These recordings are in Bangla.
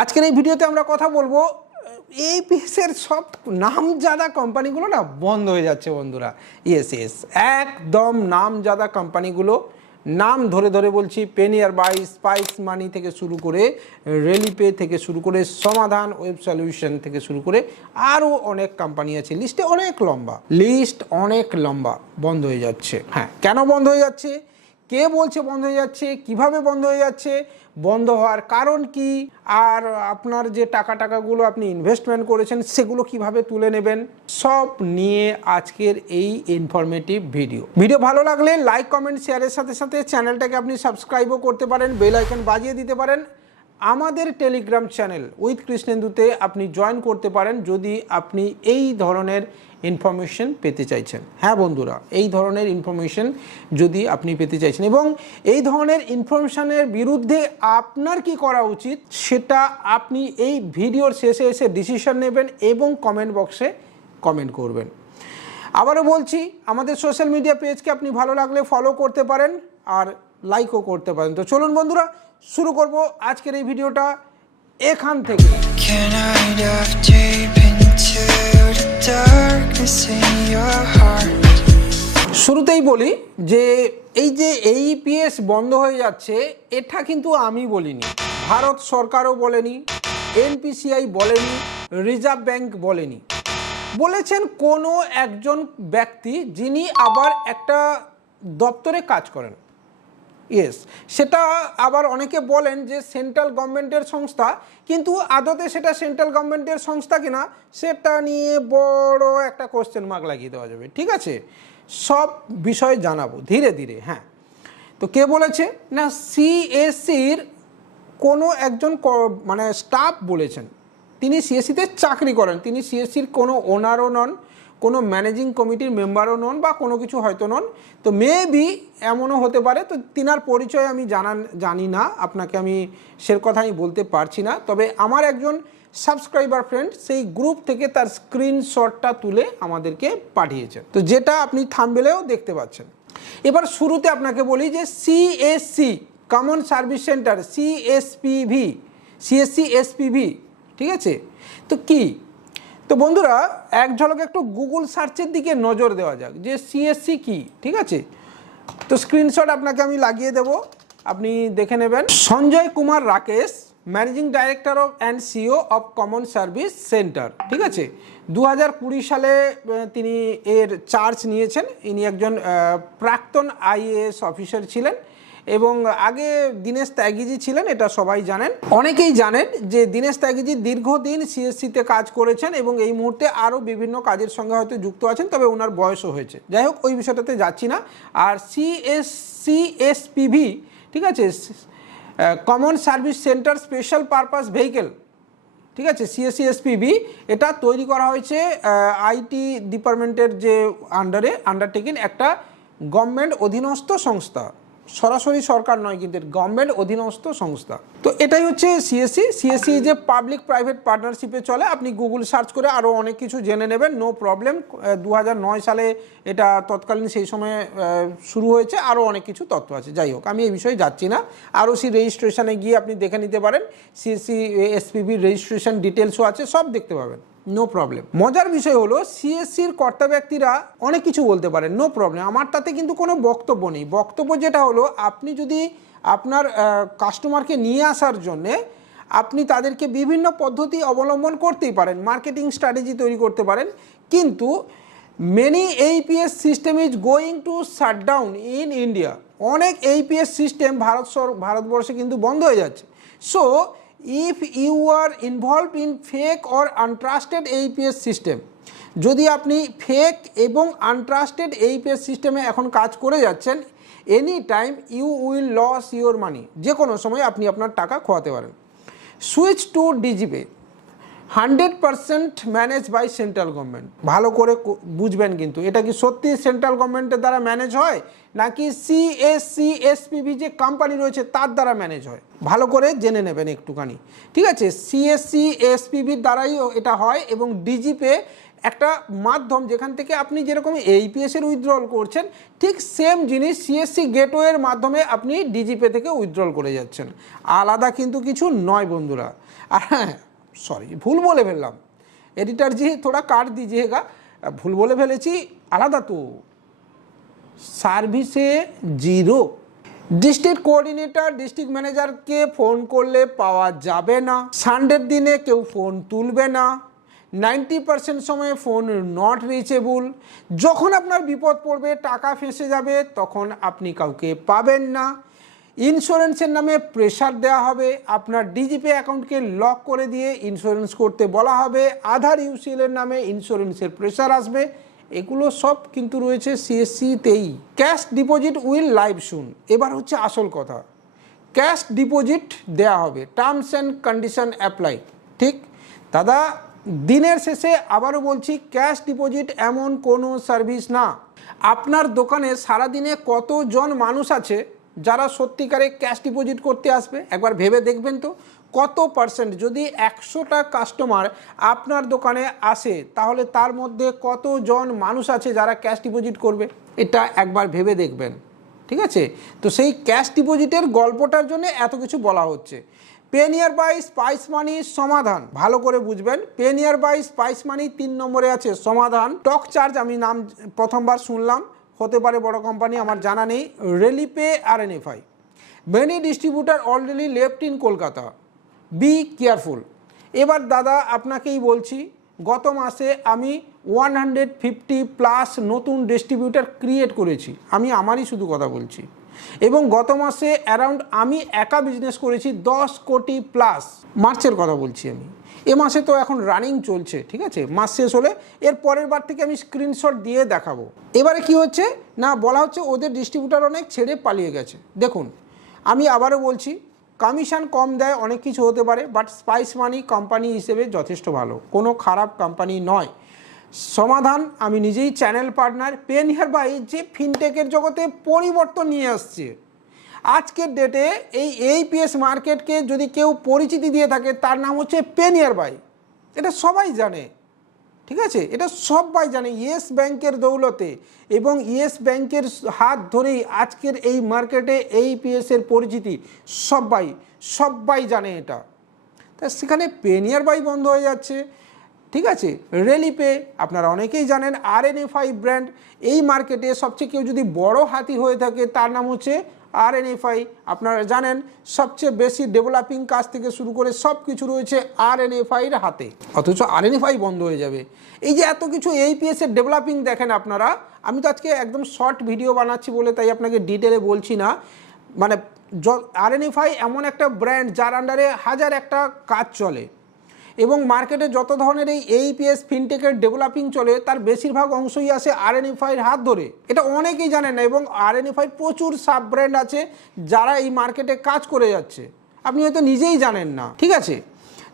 আজকের এই ভিডিওতে আমরা কথা বলব এই পিসের সব নামজাদা কোম্পানিগুলো না বন্ধ হয়ে যাচ্ছে বন্ধুরা। ইয়েস ইয়েস একদম নামজাদা কোম্পানিগুলো, নাম ধরে ধরে বলছি পেনিয়ার বাই স্পাইস মানি থেকে শুরু করে রেলিপে থেকে শুরু করে সমাধান ওয়েব সলিউশন থেকে শুরু করে আরও অনেক কোম্পানি আছে। লিস্টে অনেক লম্বা লিস্ট অনেক লম্বা বন্ধ হয়ে যাচ্ছে। হ্যাঁ কেন বন্ধ হয়ে যাচ্ছে? কে বলছে বন্ধ হয়ে যাচ্ছে, কীভাবে বন্ধ হয়ে যাচ্ছে, বন্ধ হওয়ার কারণ কি, আর আপনার যে টাকা টাকাগুলো আপনি ইনভেস্টমেন্ট করেছেন সেগুলো কীভাবে তুলে নেবেন, সব নিয়ে আজকের এই ইনফরমেটিভ ভিডিও ভিডিও ভালো লাগলে লাইক কমেন্ট শেয়ারের সাথে সাথে চ্যানেলটাকে আপনি সাবস্ক্রাইবও করতে পারেন বেল আইকন বাজিয়ে দিতে পারেন। আমাদের টেলিগ্রাম চ্যানেল উইথ কৃষ্ণেন্দুতে আপনি জয়েন করতে পারেন যদি আপনি এই ধরনের ইনফরমেশন পেতে চাইছেন। হ্যাঁ বন্ধুরা, এই ধরনের ইনফরমেশন যদি আপনি পেতে চাইছেন এবং এই ধরনের ইনফরমেশনের বিরুদ্ধে আপনার কি করা উচিত সেটা আপনি এই ভিডিওর শেষে এসে ডিসিশন নেবেন এবং কমেন্ট বক্সে কমেন্ট করবেন। আবারও বলছি, আমাদের সোশ্যাল মিডিয়া পেজকে আপনি ভালো লাগলে ফলো করতে পারেন আর লাইকও করতে পারেন। তো চলুন বন্ধুরা শুরু করব আজকের এই ভিডিওটা এখান থেকে? শুরুতেই বলি যে এই যে এইপিএস বন্ধ হয়ে যাচ্ছে এটা কিন্তু আমি বলিনি। ভারত সরকারও বলেনি এনপিসিআই বলেনি রিজার্ভ ব্যাংক বলেনি। বলেছেন কোনো একজন ব্যক্তি যিনি আবার একটা দপ্তরে কাজ করেন। ইয়েস সেটা আবার অনেকে বলেন যে সেন্ট্রাল গভর্নমেন্টের সংস্থা, কিন্তু আদতে সেটা সেন্ট্রাল গভর্নমেন্টের সংস্থা কিনা, সেটা নিয়ে বড় একটা কোশ্চেন মার্ক লাগিয়ে দেওয়া যাবে। ঠিক আছে? সব বিষয় জানাব, ধীরে ধীরে হ্যাঁ। তো কে বলেছে? না সিএসসির কোনো একজন মানে স্টাফ বলেছেন। তিনি সিএসসিতে চাকরি করেন, তিনি সিএসসির কোনো ওনারও নন। কোনো ম্যানেজিং কমিটির মেম্বারও নন বা কোনো কিছু হয়তো নন, তো মেবি এমনও হতে পারে, তো তিনার পরিচয় আমি জানান, জানি না, আপনাকে আমি সে কথা আমি বলতে পারছি না, তবে আমার একজন সাবস্ক্রাইবার ফ্রেন্ড সেই গ্রুপ থেকে তার স্ক্রিনশটটা তুলে আমাদেরকে পাঠিয়েছেন তো যেটা আপনি থামবেলেও দেখতে পাচ্ছেন। এবার শুরুতে আপনাকে বলি যে CSC common service centre CSPV CSC SPV ঠিক আছে? তো কি? তো বন্ধুরা, এক ঝলক একটু গুগল সার্চের দিকে নজর দেওয়া যাক যে সিএসসি কি, ঠিক আছে? তো স্ক্রিনশট আপনাকে আমি লাগিয়ে দেব। আপনি দেখে নেবেন। Sanjay Kumar Rakesh managing director of and CEO of common service centre ঠিক আছে? দু হাজার কুড়ি সালে তিনি এর চার্জ নিয়েছেন। ইনি একজন প্রাক্তন আইএএস অফিসার ছিলেন। এবং আগে দীনেশ ত্যাগীজি ছিলেন, এটা সবাই জানেন। অনেকেই জানেন যে দীনেশ ত্যাগীজি দীর্ঘদিন সিএসসিতে কাজ করেছেন এবং এই মুহূর্তে আরও বিভিন্ন কাজের সঙ্গে হয়তো যুক্ত আছেন, তবে ওনার বয়সও হয়েছে। যাই হোক, ওই বিষয়টাতে যাচ্ছি না। আর সিএসসিএসপিভি ঠিক আছে common service centre special purpose vehicle ঠিক আছে সিএসসিএসপিবি এটা তৈরি করা হয়েছে আইটি ডিপার্টমেন্টের যে আন্ডারে আন্ডারটেকিং একটা গভর্নমেন্ট অধীনস্থ সংস্থা। সরাসরি সরকার নয়, কিন্তু গভর্নমেন্ট অধীনস্থ সংস্থা। তো এটাই হচ্ছে সিএসসি সিএসসি যে পাবলিক প্রাইভেট পার্টনারশিপে চলে, আপনি গুগল সার্চ করে আরও অনেক কিছু জেনে নেবেন নো প্রবলেম দু হাজার নয় সালে এটা তৎকালীন সেই সময়ে শুরু হয়েছে আরও অনেক কিছু তথ্য আছে। যাই হোক, আমি এই বিষয়ে যাচ্ছি না। আরও সি রেজিস্ট্রেশনে গিয়ে আপনি দেখে নিতে পারেন। সিএসসি এসপিবির রেজিস্ট্রেশন ডিটেলসও আছে, সব দেখতে পাবেন। নো প্রবলেম মজার বিষয় হলো সিএসসির কর্তা ব্যক্তিরা অনেক কিছু বলতে পারেন নো প্রবলেম আমার তাতে কিন্তু কোনো বক্তব্য নেই। বক্তব্য যেটা হলো, আপনি যদি আপনার কাস্টমারকে নিয়ে আসার জন্যে আপনি তাদেরকে বিভিন্ন পদ্ধতি অবলম্বন করতেই পারেন মার্কেটিং স্ট্র্যাটেজি তৈরি করতে পারেন, কিন্তু many AEPS system is going to shut down in India অনেক এইপিএস সিস্টেম ভারত ভারতবর্ষে কিন্তু বন্ধ হয়ে যাচ্ছে। So if you are involve in fake or untrusted AEPS system যদি আপনি ফেক এবং আনট্রাস্টেড এইপিএস সিস্টেমে এখন কাজ করে যাচ্ছেন any time you will lose your money যে কোনো সময় আপনি আপনার টাকা খোয়াতে পারেন। Switch to DigiPay hundred percent manage by central government. ভালো করে বুঝবেন কিন্তু, এটা কি সত্যি সেন্ট্রাল গভর্নমেন্টের দ্বারা ম্যানেজ হয়? নাকি সিএসসি এসপিবি যে কোম্পানি রয়েছে, তার দ্বারা ম্যানেজ হয়? ভালো করে জেনে নেবেন একটুখানি। ঠিক আছে? সিএসসি এসপিবির দ্বারাই এটা হয় এবং ডিজিপে একটা মাধ্যম যেখান থেকে আপনি যেরকম এইপিএস এর উইথড্রল করছেন, ঠিক সেম জিনিস সিএসসি গেটওয়ের মাধ্যমে আপনি ডিজিপে থেকে উইথড্রল করে যাচ্ছেন। আলাদা কিন্তু কিছু নয় বন্ধুরা। আর হ্যাঁ সরি, ভুল বলে ফেললাম। এডিটার জি, থোড়া কাট দিজিয়েগা ভুল বলে ফেলেছি, আলাদা তো। সার্ভিসে জিরো ডিস্ট্রিক্ট কোঅর্ডিনেটর ডিস্ট্রিক্ট ম্যানেজারকে ফোন করলে পাওয়া যাবে না। সানডের দিনে কেউ ফোন তুলবে না। নাইনটি পার্সেন্ট সময়ে ফোন নট রিচেবল যখন আপনার বিপদ পড়বে, টাকা ফেঁসে যাবে, তখন আপনি কাউকে পাবেন না। ইন্স্যুরেন্সের নামে প্রেশার দেওয়া হবে। আপনার ডিজিপি অ্যাকাউন্টকে লক করে দিয়ে ইন্স্যুরেন্স করতে বলা হবে। আধার ইউসিএল এর নামে ইন্স্যুরেন্সের প্রেশার আসবে। এগুলো সব কিন্তু রয়েছে সিএসসিতেই। ক্যাশ ডিপোজিট উইল লাইভ শুন এবার হচ্ছে আসল কথা। ক্যাশ ডিপোজিট দেয়া হবে। Terms and condition apply. ঠিক? দাদা, দিনের শেষে আবারও বলছি, ক্যাশ ডিপোজিট এমন কোনো সার্ভিস না। আপনার দোকানে সারাদিনে কতজন মানুষ আছে? যারা সত্যিকারে ক্যাশ ডিপোজিট করতে আসবে, একবার ভেবে দেখবেন তো, কত পার্সেন্ট যদি একশোটা কাস্টমার আপনার দোকানে আসে, তাহলে তার মধ্যে কতজন মানুষ আছে যারা ক্যাশ ডিপোজিট করবে? এটা একবার ভেবে দেখবেন, ঠিক আছে? তো সেই ক্যাশ ডিপোজিটের গল্পটার জন্য এত কিছু বলা হচ্ছে। পেনিয়ার বাই স্পাইস মানি সমাধান, ভালো করে বুঝবেন। পেনিয়ার বাই স্পাইস মানি তিন নম্বরে আছে সমাধান। টক চার্জ আমি নাম প্রথমবার শুনলাম। হতে পারে, বড় কোম্পানি আমার জানা নেই। রেলিপে আর N NFI many distributor already left in Kolkata be careful এবার দাদা, আপনাকেই বলছি, গত মাসে আমি ওয়ান হান্ড্রেড ফিফটি প্লাস নতুন ডিস্ট্রিবিউটার ক্রিয়েট করেছি। আমি আমারই শুধু কথা বলছি। এবং গত মাসে অ্যারাউন্ড আমি একা বিজনেস করেছি দশ কোটি প্লাস মার্চের কথা বলছি আমি। এ মাসে তো এখন রানিং চলছে, ঠিক আছে? মাস শেষ হলে এর পরের বার থেকে আমি স্ক্রিনশট দিয়ে দেখাবো। এবারে কি হচ্ছে? না, বলা হচ্ছে ওদের ডিস্ট্রিবিউটার অনেক ছেড়ে পালিয়ে গেছে। দেখুন, আমি আবারও বলছি কমিশন কম দেয়, অনেক কিছু হতে পারে বাট স্পাইস মানি কোম্পানি হিসেবে যথেষ্ট ভালো। কোনো খারাপ কোম্পানি নয়। সমাধান, আমি নিজেই চ্যানেল পার্টনার পেন হেয়ার বাই যে ফিনটেকের জগতে পরিবর্তন নিয়ে আসছে। আজকের ডেটে এই এইপিএস মার্কেটকে যদি কেউ পরিচিতি দিয়ে থাকে, তার নাম হচ্ছে পেনিয়ার বাই এটা সবাই জানে, ঠিক আছে? এটা সবাই জানে ইয়েস ব্যাংকের দৌলতে। এবং ইয়েস ব্যাংকের হাত ধরেই আজকের এই মার্কেটে এই পিএসের পরিচিতি সবাই সবাই জানে এটা। তা সেখানে পেনিয়ার বাই বন্ধ হয়ে যাচ্ছে। ঠিক আছে? রেলিপে আপনারা অনেকেই জানেন আর এন এফ ব্র্যান্ড এই মার্কেটে সবচেয়ে কেউ যদি বড় হাতি হয়ে থাকে, তার নাম হচ্ছে আর এন আপনারা জানেন, সবচেয়ে বেশি ডেভেলপিং কাজ থেকে শুরু করে সব কিছু রয়েছে আর এন হাতে। অথচ আর এন বন্ধ হয়ে যাবে। এই যে এত কিছু এইপিএস এর ডেভেলপিং দেখেন আপনারা, আমি তো আজকে একদম শর্ট ভিডিও বানাচ্ছি বলে তাই আপনাকে ডিটেলে বলছি না। মানে আর এন এমন একটা ব্র্যান্ড যার আন্ডারে হাজার একটা কাজ চলে। এবং মার্কেটে যত ধরনের এই এইপিএস ফিনটেকের ডেভেলপিং চলে, তার বেশিরভাগ অংশই আসে আরএনএফআইয়ের হাত ধরে। এটা অনেকেই জানে না এবং আরএনএফআই প্রচুর সাব ব্র্যান্ড আছে যারা এই মার্কেটে কাজ করে যাচ্ছে। আপনি হয়তো নিজেই জানেন না, ঠিক আছে?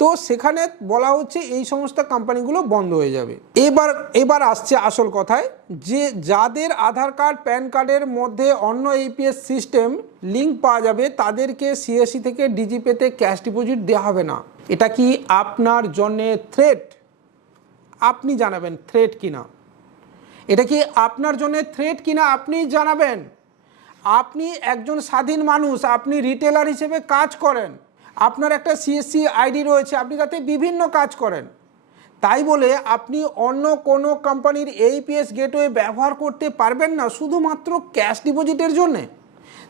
তো সেখানে বলা হচ্ছে এই সমস্ত কোম্পানিগুলো বন্ধ হয়ে যাবে। এবার এবার আসছে আসল কথায় যে যাদের আধার কার্ড, প্যান কার্ডের মধ্যে অন্য এইপিএস সিস্টেম লিঙ্ক পাওয়া যাবে, তাদেরকে সিএসসি থেকে ডিজিপেতে ক্যাশ ডিপোজিট দেওয়া হবে না। এটা কি আপনার জন্যে থ্রেট আপনি জানাবেন থ্রেট কিনা? এটা কি আপনার জন্য থ্রেট কিনা আপনি জানাবেন? আপনি একজন স্বাধীন মানুষ, আপনি রিটেলার হিসেবে কাজ করেন। আপনার একটা সিএসসি আইডি রয়েছে, আপনি তাতে বিভিন্ন কাজ করেন। তাই বলে আপনি অন্য কোনো কোম্পানির এইপিএস গেটওয়ে ব্যবহার করতে পারবেন না শুধুমাত্র ক্যাশ ডিপোজিটের জন্যে।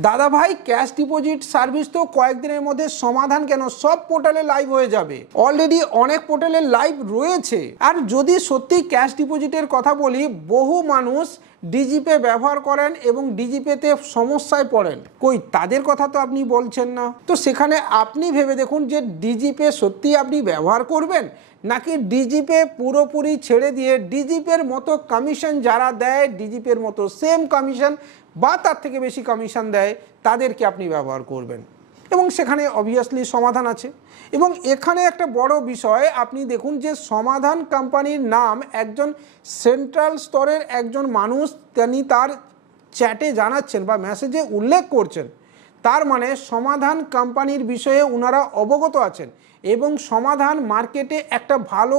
দাদা ভাই ক্যাশ ডিপোজিট সার্ভিস তো কয়েকদিনের মধ্যে সমাধান কেন? সব পোর্টালে লাইভ হয়ে যাবে। অলরেডি অনেক পোর্টালে লাইভ রয়েছে। আর যদি সত্যি ক্যাশ ডিপোজিটের কথা বলি, বহু মানুষ ডিজিপে ব্যবহার করেন এবং ডিজিপেতে সমস্যায় পড়েন। কই, তাদের কথা তো আপনি বলছেন না। তো সেখানে আপনি ভেবে দেখুন যে ডিজিপে সত্যি আপনি ব্যবহার করবেন নাকি ডিজিপে পুরোপুরি ছেড়ে দিয়ে ডিজিপের মতো কমিশন যারা দেয়, ডিজিপের মতো সেম কমিশন বা তার থেকে বেশি কমিশন দেয়, তাদেরকে আপনি ব্যবহার করবেন। এবং সেখানে অবভিয়াসলি সমাধান আছে। এবং এখানে একটা বড় বিষয়, আপনি দেখুন যে সমাধান কোম্পানির নাম একজন সেন্ট্রাল স্তরের একজন মানুষ, তিনি তার চ্যাটে জানাচ্ছেন বা মেসেজে উল্লেখ করছেন। তার মানে সমাধান কোম্পানির বিষয়ে ওনারা অবগত আছেন এবং সমাধান মার্কেটে একটা ভালো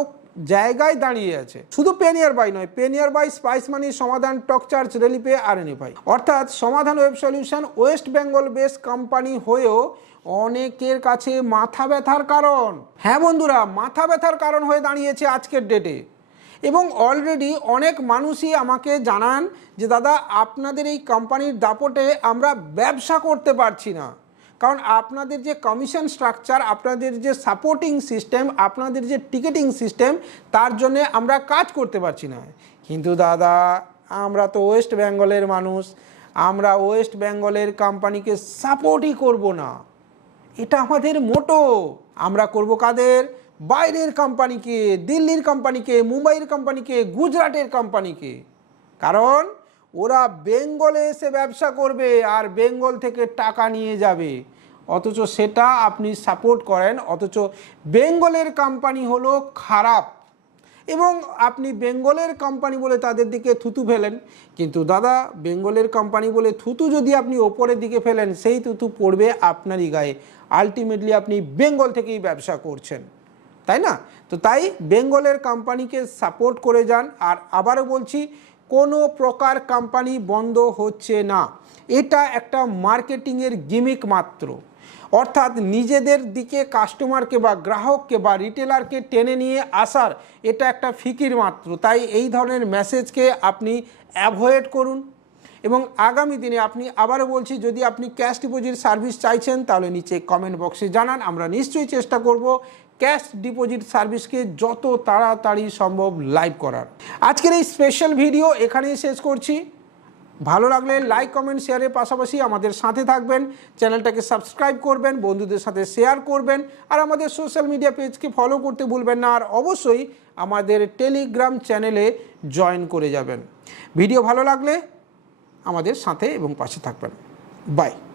জায়গায় দাঁড়িয়ে আছে। শুধু পেনিয়ার বাই নয় পেনিয়ার বাই স্পাইস মানি সমাধান টক চার্জ রেলিপে আর এনএফআই অর্থাৎ Samadhan web solution West Bengal base company হয়েও অনেকের কাছে মাথা ব্যথার কারণ। হ্যাঁ বন্ধুরা, মাথা ব্যথার কারণ হয়ে দাঁড়িয়েছে আজকের ডেটে এবং অলরেডি অনেক মানুষই আমাকে জানান যে, দাদা, আপনাদের এই কোম্পানির দাপটে আমরা ব্যবসা করতে পারছি না। কারণ আপনাদের যে কমিশন স্ট্রাকচার আপনাদের যে সাপোর্টিং সিস্টেম আপনাদের যে টিকিটিং সিস্টেম তার জন্যে আমরা কাজ করতে পারছি না। কিন্তু দাদা, আমরা তো ওয়েস্ট বেঙ্গলের মানুষ। আমরা ওয়েস্ট বেঙ্গলের কোম্পানিকে সাপোর্টই করব না। এটা আমাদের মোটো আমরা করব কাদের? বাইরের কোম্পানিকে, দিল্লির কোম্পানিকে, মুম্বাইয়ের কোম্পানিকে, গুজরাটের কোম্পানিকে। কারণ ওরা বেঙ্গলে এসে ব্যবসা করবে আর বেঙ্গল থেকে টাকা নিয়ে যাবে। অথচ সেটা আপনি সাপোর্ট করেন, অথচ বেঙ্গলের কোম্পানি হলো খারাপ। এবং আপনি বেঙ্গলের কোম্পানি বলে তাদের দিকে থুতু ফেলেন। কিন্তু দাদা, বেঙ্গলের কোম্পানি বলে থুতু যদি আপনি ওপরের দিকে ফেলেন, সেই থুতু পড়বে আপনারই গায়ে। আলটিমেটলি আপনি বেঙ্গল থেকেই ব্যবসা করছেন। তাই না? তো তাই বেঙ্গলের কোম্পানিকে সাপোর্ট করে যান। আর আবারও বলছি, কোনো প্রকার কোম্পানি বন্ধ হচ্ছে না। এটা একটা মার্কেটিংয়ের গিমিক মাত্র। অর্থাৎ নিজেদের দিকে কাস্টমারকে বা গ্রাহককে বা রিটেলারকে টেনে নিয়ে আসার এটা একটা ফিকির মাত্র। তাই এই ধরনের মেসেজকে আপনি অ্যাভয়েড করুন। এবং আগামী দিনে আপনি আবারও বলছি, যদি আপনি ক্যাশ ডিপোজিট সার্ভিস চাইছেন, তাহলে নিচে কমেন্ট বক্সে জানান, আমরা নিশ্চয়ই চেষ্টা করব ক্যাশ ডিপোজিট সার্ভিসকে যত তাড়াতাড়ি সম্ভব লাইভ করার। আজকের এই স্পেশাল ভিডিও এখানেই শেষ করছি। ভালো লাগলে লাইক, কমেন্ট, শেয়ারের পাশাপাশি আমাদের সাথে থাকবেন। চ্যানেলটাকে সাবস্ক্রাইব করবেন, বন্ধুদের সাথে শেয়ার করবেন, আর আমাদের সোশ্যাল মিডিয়া পেজকে ফলো করতে ভুলবেন না, আর অবশ্যই আমাদের টেলিগ্রাম চ্যানেলে জয়েন করে যাবেন। ভিডিও ভালো লাগলে আমাদের সাথে এবং পাশে থাকবেন। বাই।